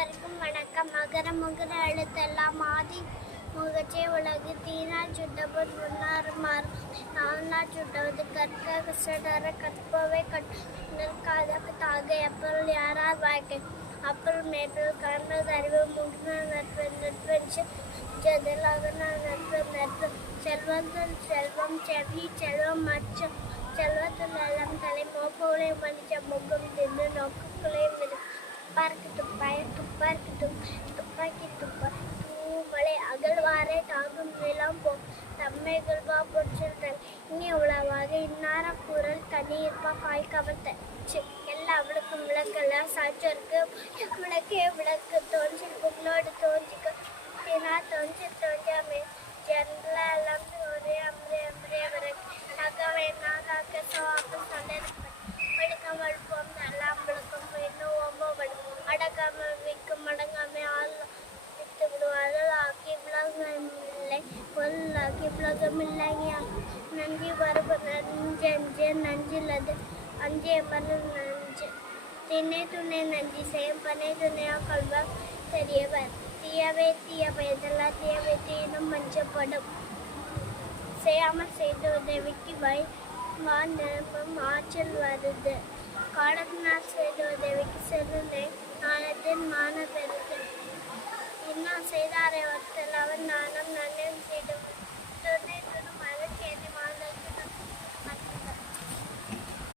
அனைவருக்கும் வணக்கம். மகர மகர எழுத்தெல்லாம் ஆதி முகச்சே உலகு தீனால் சுட்டபோது முன்னாறு மாறும் நானால் சுட்டவது கற்க கஷ்டர கற்பவை கற்காத தாகை அப்பொருள் யாரார் வாழ்க்கை அப்பொருள் மேற்பொருள் காண்பது அறிவு முகின நட்பு நட்பென்று ஜதலாக நட்பு நட்பு செல்வத்தில் செல்வம் செவி செல்வம் மற்ற செல்வத்தில் எல்லாம் தலை மோப்போலை மனித முகம் தின்னு நோக்குகளையும் துப்பாக்கி தூமலை அகழ்வாரை தாங்கும் நிலம் தம்மைகள்வா பொற்றல் இனி உளவாக இன்னார குரல் தண்ணீர்ப்பா காய் கவர்த்து எல்லா அவளுக்கும் விளக்கெல்லாம் சாற்றோருக்கு விளக்கே விளக்கு தோன்றி புகழோடு தோன்றிக்க தோன்றி தோன்றாமே ஜென்லாம் ஒரே அம்ரே அம்ரே வரக்கு தகவை நாகாக்க சோப்பு சொன்ன வெளுக்கம் வழுப்போம் எல்லாம் விளக்கம் இன்னும் ஓம்போ அடக்காம விற்கும் அடங்காம ஆள் வித்து விடுவார்கள் ஆக்கி விலகமில்லை கொல்லாக்கி விலகமில்லைங்க நன்றி வரப்பு நஞ்சு நஞ்சில்லது அஞ்சே மரம் நஞ்சு திண்ணை துணை நஞ்சி செய்யும் பனை துணையாக கொள்வார் தெரியவர் தீயவே தீயவையதெல்லாம் தீயவை தீனும் மஞ்சப்படும் செய்யாமல் செய்து உதவிக்கு நிரம்பும் ஆற்றல் வருது காலத்தினால் செய்த உதவிக்கு செல்லுனை நாணத்தின் மான பெருது இன்னும் செய்தாரை ஒருத்தல் அவன் நானும் நன்மையும் செய்து